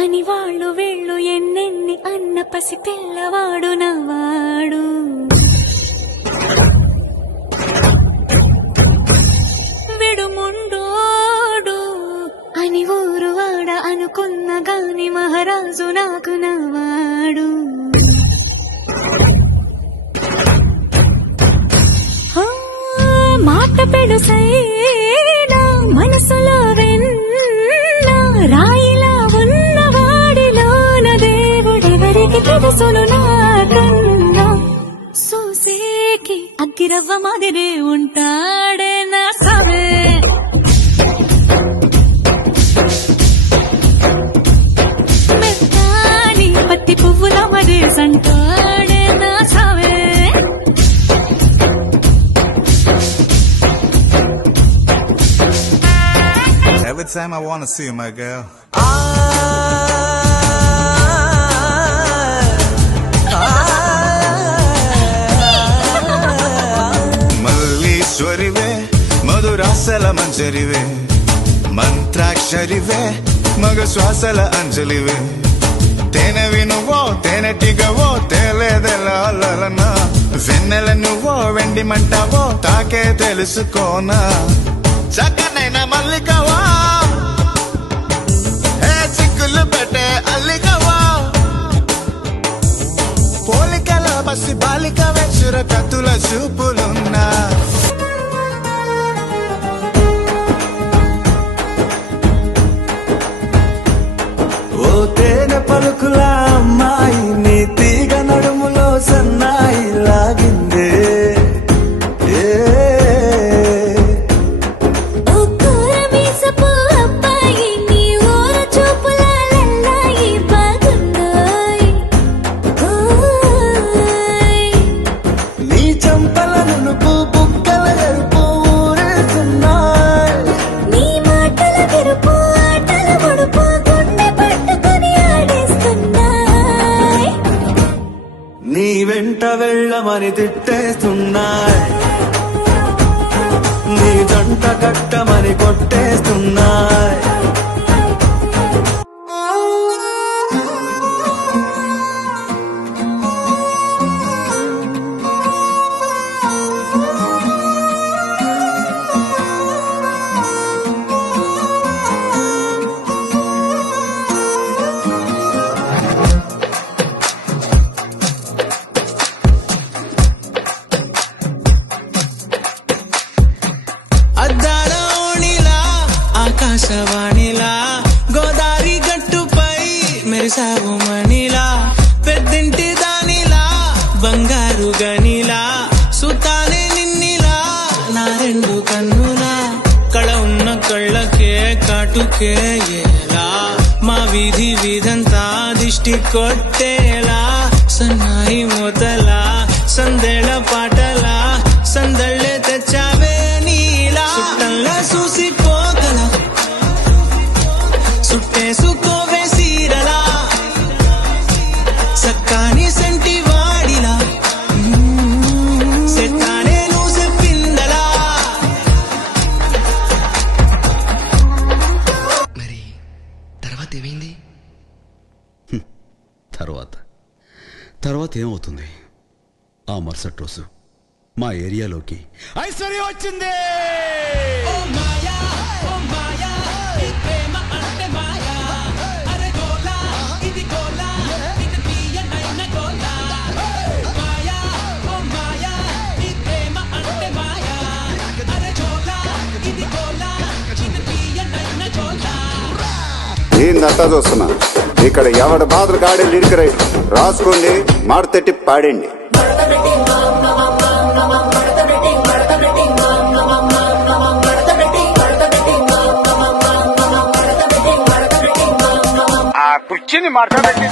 అని వాళ్ళు వీళ్ళు ఎన్నెన్ని అన్న పసి పిల్లవాడు నవ్వాడు. విడుముండోడు అని ఊరు వాడ అనుకున్న గాని మహారాజు నాకు నవ్వాడు. మాట పెడుసైనా మనసులో వెన్న రాయిలా ఉన్నవాడిలోన దేవుడెవరికి తెలుసును నాకన్నా. సూసేకి అగ్గిరవ్వ మాదిరి ఉంటాడే నా సవే. మెత్తాని పత్తి పువ్వుల మరి సంటాడే నా సవే. Every time I wanna see you, my girl. మల్లీశ్వరివే మధురాసల మంజరివే మంత్రాక్షరివే మగ శ్వాసల అంజలివే. తేనెవి నువ్వో తేనెటిగవో తేలేదెలనా వెన్నెల నువ్వో వెండి మంటావో తాకే తెలుసుకోనా. చక్కనైన మల్లికవా ఏ చిక్కులు పెట్టే అల్లికవా పోలికల పసి బాలిక వెచ్చుర కత్తుల చూపులున్నా. ఓ తేనె పలుకుల అమ్మాయి నీ తీగ నడుములో సన్నాయి లాగిందే. నీ వెంట వెళ్ళమని తిట్టేస్తున్నాయి, నీ జంట కట్టమని కొట్టేస్తున్నాయి. ఆకాశవాణిలా గోదారి గట్టుపై మెరిసావు మణిలా పెద్దింటి దానిలా బంగారు గనిలా సుతానే నిన్నిలా నా రెండు కన్నులా కళ ఉన్న కళ్ళకే కాటుకే ఎలా మా వీధి వీధంతా దిష్టి కొట్టేలా సన్నాయి మూతలా సందేళ పాటలా సందళ్ళే తెచ్చావే నీలా సుట్టల్లా చూసిపోగల సుట్టేసుకోవే సీరలా సక్కాని సంటి వాడిలా సెట్టానే నువ్వు చెప్పిందలా. మరి తర్వాత ఏమైంది? తర్వాత ఏమవుతుంది? ఆ మరుసటి రోజు మా ఏరియాలోకి ఐశ్వర్య వచ్చింది. ఏందంతా చూస్తున్నా ఇక్కడ ఎవడ బాధలు గాడే లిరిక్ రైట్ రాసుకోండి, మాడతెట్టి పాడండి. ఆ కుర్చీని మాట్లాడండి.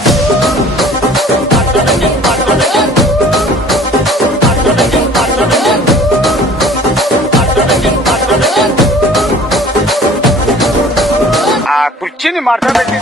ఆ కుర్చీని మాట్లాడండి.